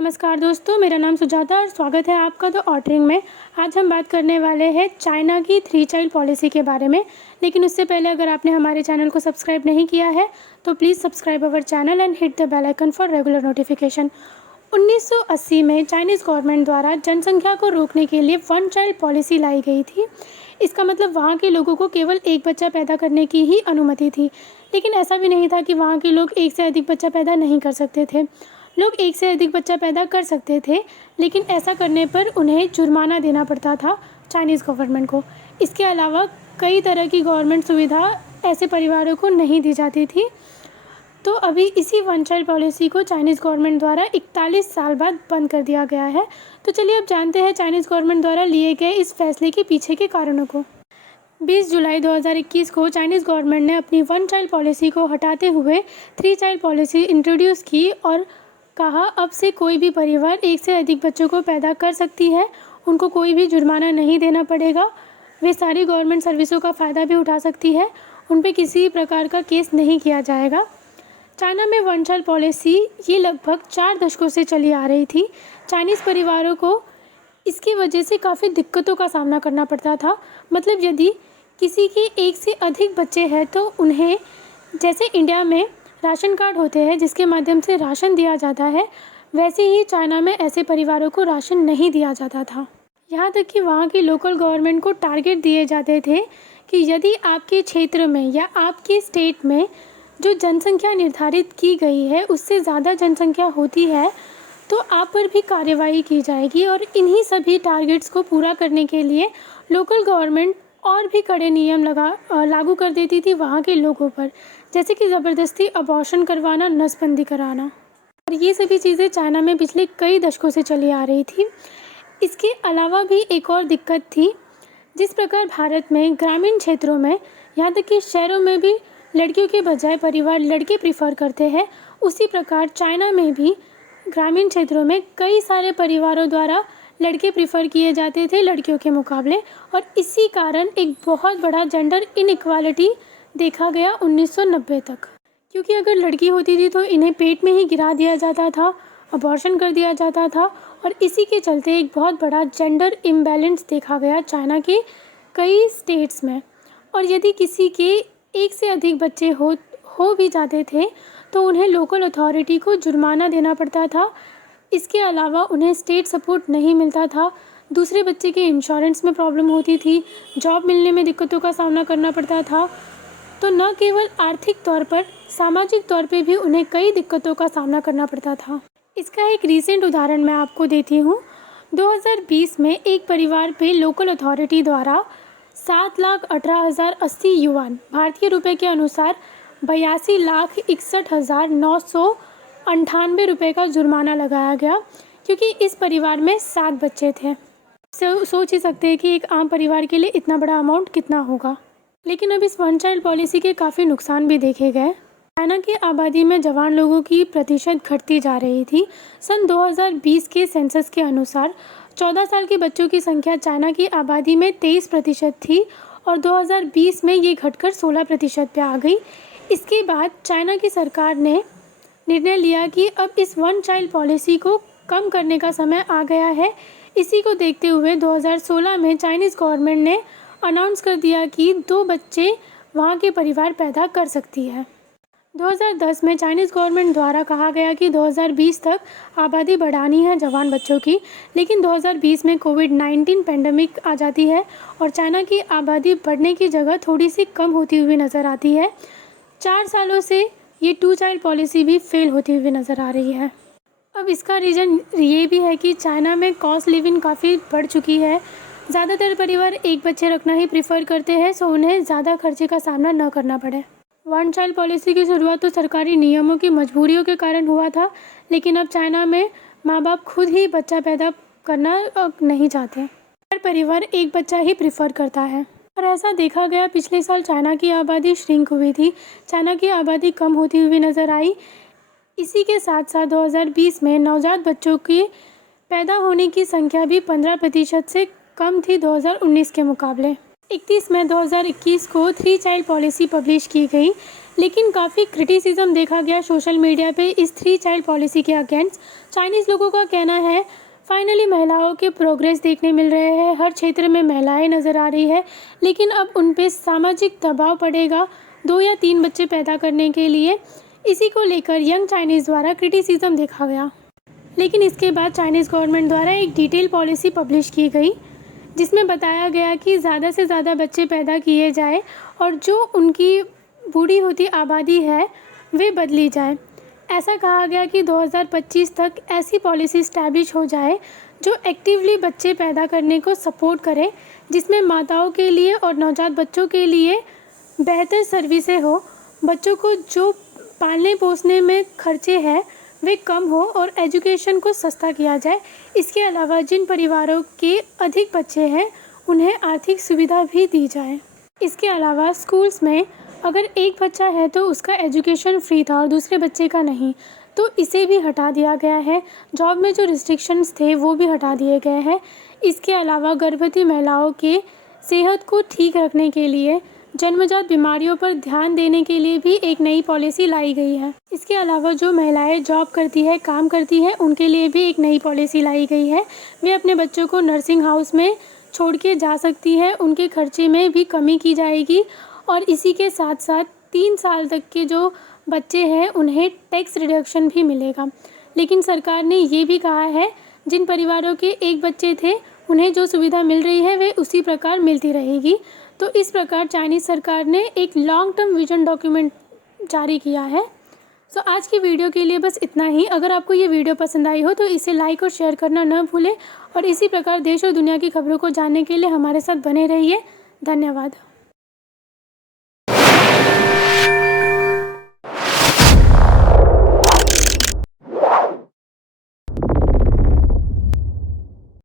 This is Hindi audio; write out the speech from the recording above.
नमस्कार दोस्तों, मेरा नाम सुजाता और स्वागत है आपका द ऑटरिंग में। आज हम बात करने वाले हैं चाइना की 3 चाइल्ड पॉलिसी के बारे में। लेकिन उससे पहले अगर आपने हमारे चैनल को सब्सक्राइब नहीं किया है तो please subscribe our channel and hit the bell icon for regular notification. 1980 में चाइनीज़ गवर्नमेंट द्वारा जनसंख्या को रोकने के लिए 1 चाइल्ड पॉलिसी लाई गई थी। इसका मतलब वहाँ के लोगों को केवल एक बच्चा पैदा करने की ही अनुमति थी। लेकिन ऐसा भी नहीं था कि वहाँ के लोग एक से अधिक बच्चा पैदा नहीं कर सकते थे। लोग एक से अधिक बच्चा पैदा कर सकते थे, लेकिन ऐसा करने पर उन्हें जुर्माना देना पड़ता था चाइनीज़ गवर्नमेंट को। इसके अलावा कई तरह की गवर्नमेंट सुविधा ऐसे परिवारों को नहीं दी जाती थी। तो अभी इसी 1 चाइल्ड पॉलिसी को चाइनीज़ गवर्नमेंट द्वारा 41 साल बाद बंद कर दिया गया है। तो चलिए अब जानते हैं चाइनीज़ गवर्नमेंट द्वारा लिए गए इस फैसले के पीछे के कारणों को। 20 जुलाई 2021 को चाइनीज़ गवर्नमेंट ने अपनी 1 चाइल्ड पॉलिसी को हटाते हुए 3 चाइल्ड पॉलिसी इंट्रोड्यूस की और कहा अब से कोई भी परिवार एक से अधिक बच्चों को पैदा कर सकती है, उनको कोई भी जुर्माना नहीं देना पड़ेगा, वे सारी गवर्नमेंट सर्विसों का फ़ायदा भी उठा सकती है, उन पे किसी प्रकार का केस नहीं किया जाएगा। चाइना में 1 चाइल्ड पॉलिसी ये लगभग 4 दशकों से चली आ रही थी। चाइनीज़ परिवारों को इसकी वजह से काफ़ी दिक्कतों का सामना करना पड़ता था। मतलब यदि किसी के एक से अधिक बच्चे हैं तो उन्हें, जैसे इंडिया में राशन कार्ड होते हैं जिसके माध्यम से राशन दिया जाता है, वैसे ही चाइना में ऐसे परिवारों को राशन नहीं दिया जाता था। यहाँ तक कि वहाँ की लोकल गवर्नमेंट को टारगेट दिए जाते थे कि यदि आपके क्षेत्र में या आपके स्टेट में जो जनसंख्या निर्धारित की गई है उससे ज़्यादा जनसंख्या होती है तो आप पर भी कार्रवाई की जाएगी। और इन्हीं सभी टारगेट्स को पूरा करने के लिए लोकल गवर्नमेंट और भी कड़े नियम लागू कर देती थी वहाँ के लोगों पर, जैसे कि ज़बरदस्ती अबॉर्शन करवाना, नसबंदी कराना। और ये सभी चीज़ें चाइना में पिछले कई दशकों से चली आ रही थी। इसके अलावा भी एक और दिक्कत थी, जिस प्रकार भारत में ग्रामीण क्षेत्रों में, यहाँ तक कि शहरों में भी लड़कियों के बजाय परिवार लड़के प्रीफर करते हैं, उसी प्रकार चाइना में भी ग्रामीण क्षेत्रों में कई सारे परिवारों द्वारा लड़के प्रीफर किए जाते थे लड़कियों के मुकाबले। और इसी कारण एक बहुत बड़ा जेंडर इनइक्वालिटी देखा गया 1990 तक। क्योंकि अगर लड़की होती थी तो इन्हें पेट में ही गिरा दिया जाता था, अबॉर्शन कर दिया जाता था, और इसी के चलते एक बहुत बड़ा जेंडर इम्बैलेंस देखा गया चाइना के कई स्टेट्स में। और यदि किसी के एक से अधिक बच्चे हो भी जाते थे तो उन्हें लोकल अथॉरिटी को जुर्माना देना पड़ता था। इसके अलावा उन्हें स्टेट सपोर्ट नहीं मिलता था, दूसरे बच्चे के इंश्योरेंस में प्रॉब्लम होती थी, जॉब मिलने में दिक्कतों का सामना करना पड़ता था। तो न केवल आर्थिक तौर पर, सामाजिक तौर पे भी उन्हें कई दिक्कतों का सामना करना पड़ता था। इसका एक रीसेंट उदाहरण मैं आपको देती हूँ। 2020 में एक परिवार पे लोकल अथॉरिटी द्वारा 7,18,080 युआन, भारतीय रुपए के अनुसार 82,61,998 रुपये का जुर्माना लगाया गया, क्योंकि इस परिवार में 7 बच्चे थे। सोच ही सकते हैं कि एक आम परिवार के लिए इतना बड़ा अमाउंट कितना होगा। लेकिन अब इस 1 चाइल्ड पॉलिसी के काफ़ी नुकसान भी देखे गए। चाइना की आबादी में जवान लोगों की प्रतिशत घटती जा रही थी। सन 2020 के सेंसस के अनुसार 14 साल के बच्चों की संख्या चाइना की आबादी में 23% थी और 2020 में ये घटकर 16% पे आ गई। इसके बाद चाइना की सरकार ने निर्णय लिया कि अब इस 1 चाइल्ड पॉलिसी को कम करने का समय आ गया है। इसी को देखते हुए 2016 में चाइनीज़ गवर्नमेंट ने अनाउंस कर दिया कि 2 बच्चे वहाँ के परिवार पैदा कर सकती है। 2010 में चाइनीज़ गवर्नमेंट द्वारा कहा गया कि 2020 तक आबादी बढ़ानी है जवान बच्चों की, लेकिन 2020 में कोविड-19 पेंडेमिक आ जाती है और चाइना की आबादी बढ़ने की जगह थोड़ी सी कम होती हुई नज़र आती है। 4 सालों से ये 2 चाइल्ड पॉलिसी भी फेल होती हुई नज़र आ रही है। अब इसका रीज़न ये भी है कि चाइना में कॉस्ट लिविंग काफ़ी बढ़ चुकी है। ज़्यादातर परिवार एक बच्चे रखना ही प्रीफर करते हैं, सो उन्हें ज़्यादा खर्चे का सामना न करना पड़े। 1 चाइल्ड पॉलिसी की शुरुआत तो सरकारी नियमों की मजबूरियों के कारण हुआ था, लेकिन अब चाइना में माँ बाप खुद ही बच्चा पैदा करना नहीं चाहते। हर परिवार एक बच्चा ही प्रीफर करता है। और ऐसा देखा गया, पिछले साल चाइना की आबादी श्रिंक हुई थी, चाइना की आबादी कम होती हुई नज़र आई। इसी के साथ साथ 2020 में नवजात बच्चों की पैदा होने की संख्या भी 15% से कम थी 2019 के मुकाबले। 31 मई 2021 को 3 चाइल्ड पॉलिसी पब्लिश की गई, लेकिन काफ़ी क्रिटिसिज्म देखा गया सोशल मीडिया पे इस 3 चाइल्ड पॉलिसी के अगेंस्ट। चाइनीज़ लोगों का कहना है फाइनली महिलाओं के प्रोग्रेस देखने मिल रहे हैं, हर क्षेत्र में महिलाएं नज़र आ रही है, लेकिन अब उन पे सामाजिक दबाव पड़ेगा 2 या 3 बच्चे पैदा करने के लिए। इसी को लेकर यंग चाइनीज़ द्वारा क्रिटिसिज्म देखा गया। लेकिन इसके बाद चाइनीज़ गवर्नमेंट द्वारा एक डिटेल पॉलिसी पब्लिश की गई, जिसमें बताया गया कि ज़्यादा से ज़्यादा बच्चे पैदा किए जाए और जो उनकी बूढ़ी होती आबादी है वे बदली जाए। ऐसा कहा गया कि 2025 तक ऐसी पॉलिसी इस्टेब्लिश हो जाए जो एक्टिवली बच्चे पैदा करने को सपोर्ट करे, जिसमें माताओं के लिए और नवजात बच्चों के लिए बेहतर सर्विसें हो, बच्चों को जो पालने पोसने में खर्चे हैं वे कम हो और एजुकेशन को सस्ता किया जाए। इसके अलावा जिन परिवारों के अधिक बच्चे हैं उन्हें आर्थिक सुविधा भी दी जाए। इसके अलावा स्कूल्स में अगर एक बच्चा है तो उसका एजुकेशन फ्री था और दूसरे बच्चे का नहीं, तो इसे भी हटा दिया गया है। जॉब में जो रिस्ट्रिक्शंस थे वो भी हटा दिए गए हैं। इसके अलावा गर्भवती महिलाओं के सेहत को ठीक रखने के लिए, जन्मजात बीमारियों पर ध्यान देने के लिए भी एक नई पॉलिसी लाई गई है। इसके अलावा जो महिलाएं जॉब करती है, काम करती है, उनके लिए भी एक नई पॉलिसी लाई गई है। वे अपने बच्चों को नर्सिंग हाउस में छोड़ के जा सकती है, उनके खर्चे में भी कमी की जाएगी और इसी के साथ साथ 3 साल तक के जो बच्चे हैं उन्हें टैक्स रिडक्शन भी मिलेगा। लेकिन सरकार ने ये भी कहा है जिन परिवारों के एक बच्चे थे उन्हें जो सुविधा मिल रही है वे उसी प्रकार मिलती रहेगी। तो इस प्रकार चाइनीज़ सरकार ने एक लॉन्ग टर्म विजन डॉक्यूमेंट जारी किया है। सो आज की वीडियो के लिए बस इतना ही। अगर आपको ये वीडियो पसंद आई हो तो इसे लाइक और शेयर करना न भूलें और इसी प्रकार देश और दुनिया की खबरों को जानने के लिए हमारे साथ बने रहिए। धन्यवाद।